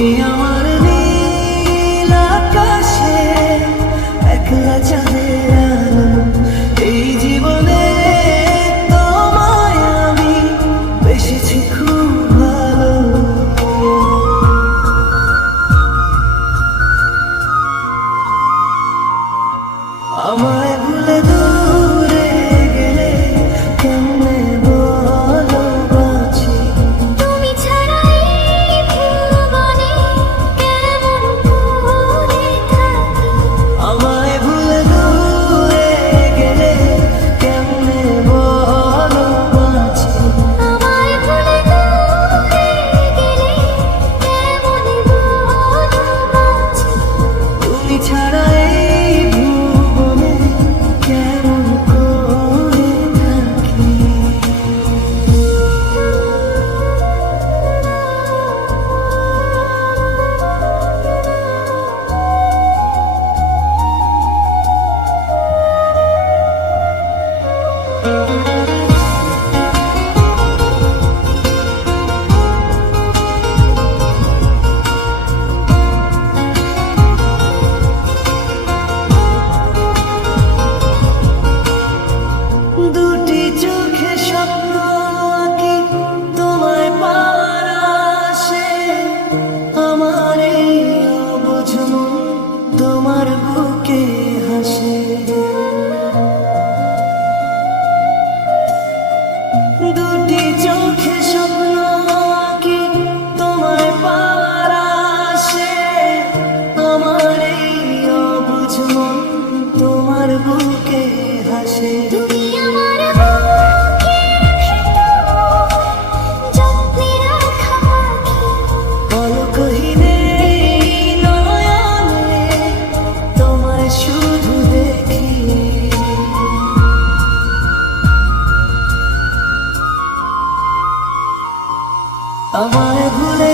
তুমি আমার নীল আকাশে একলা চাঁদের আলো। এই জীবনে তোমায় আমি বেসেছি খুব ভালো। আমায় ভুলে দূরে গেলে কেমনে বলো বাঁচি। তুমি ছাড়া এই ভুবনে কেমন করে থাকি। আমায় ভুলে দূরে গেলে কেমনে বলো বাঁচি। আমায় ভুলে দূরে গেলে কেমন বলো বাঁচি। তুমি ছাড়া এই ভুবনে কেমন করে থাকি। দুটি চোখে স্বপ্ন আঁকি তোমায় পাওয়ার আশে। আমার এই অবুঝ মন তোমার বুকে হাসে। দুটি চোখে স্বপ্ন আঁকি তোমায় পাওয়ার আশে। আমার এই অবুঝ মন তোমার বুকে হাসে। তুমি আমার বুকের ভেতর যত্নে রাখা পাখি। পলকহীনে নয়নে তোমায় শুধু দেখি। আমায় ভুলে